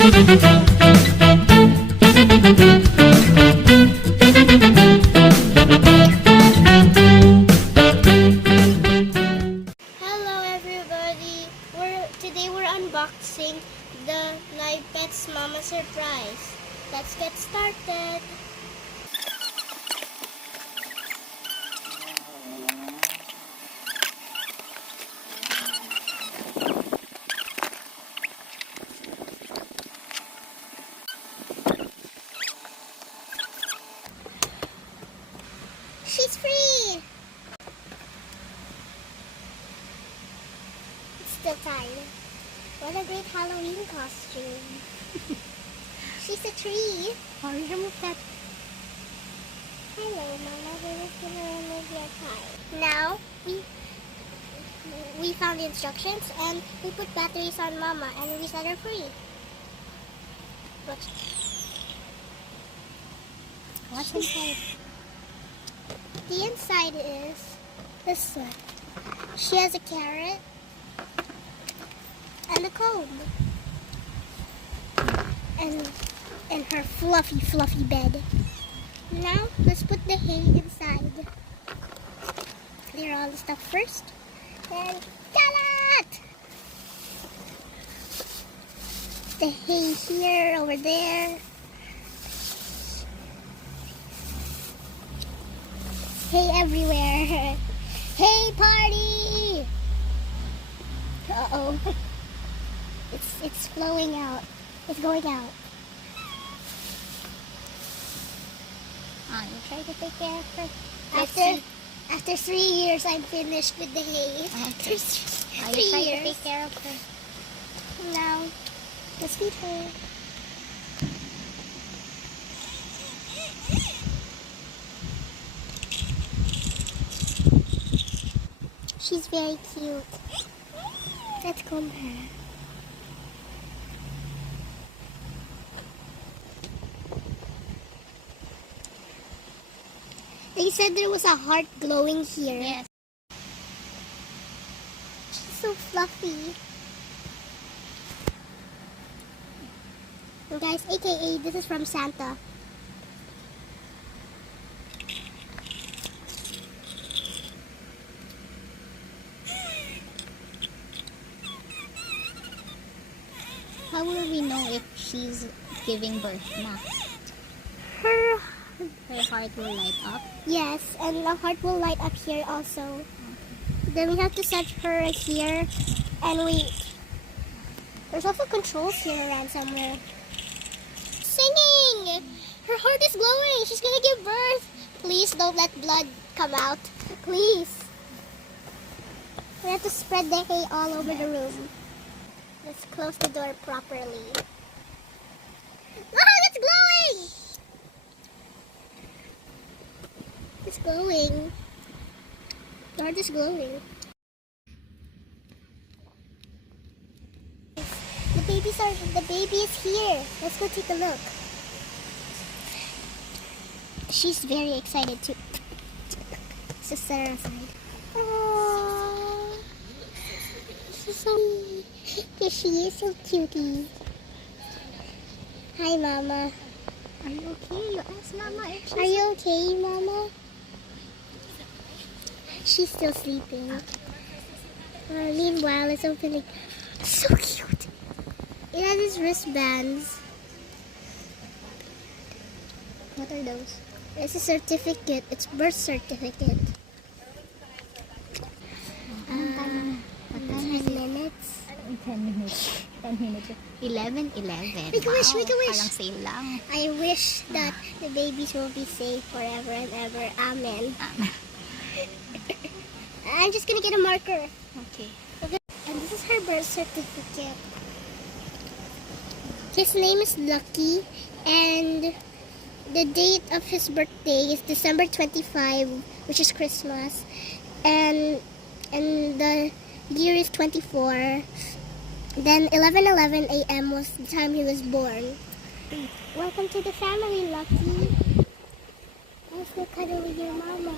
Hello everybody! Today we're unboxing the Live Pets Mama Surprise. Let's get started! She's free! It's still time. What a great Halloween costume. She's a tree. Hurry, remove that. Hello, Mama. We're just gonna remove your tie. Now, we found the instructions and we put batteries on Mama and we set her free. What's inside? The inside is this one. She has a carrot and a comb. And her fluffy bed. Now, let's put the hay inside. Clear all the stuff first. And ta-da! The hay here, over there. Hay everywhere. Hay party! Uh-oh. It's flowing out. It's going out. You try to take care of her. After 3 years, I'm finished with the hay. Okay. After You 3 try years. to take care of her. Now, let's feed her. She's very cute. Let's comb her. They said there was a heart glowing here. Yes. She's so fluffy. And guys, aka this is from Santa. How will we know if she's giving birth na? Her heart will light up. Yes, and the heart will light up here also. Then we have to set her here and wait. There's also controls here around somewhere. Singing! Her heart is glowing. She's gonna give birth. Please don't let blood come out. Please. We have to spread the hay all over the room. Let's close the door properly. Wow, it's glowing! It's glowing. The heart is glowing. The baby is here. Let's go take a look. She's very excited too. Let's just set her aside. Aww. She's so yes, she is so cutie. Hi, Mama. Are you okay? You asked Mama if she's Are you okay, Mama? She's still sleeping. Meanwhile, it's opening. So cute. It has these wristbands. What are those? It's a certificate. It's birth certificate. 10 minutes. 10 minutes. 10 minutes. 11:11. Make a wish, make a wish. Parang sale lang. I wish that the babies will be safe forever and ever. Amen. I'm just gonna get a marker. Okay. And this is her birth certificate. His name is Lucky, and the date of his birthday is December 25, which is Christmas, and the year is 24. Then 11:11 a.m. was the time he was born. Welcome to the family, Lucky. Let's go cuddle with your mama.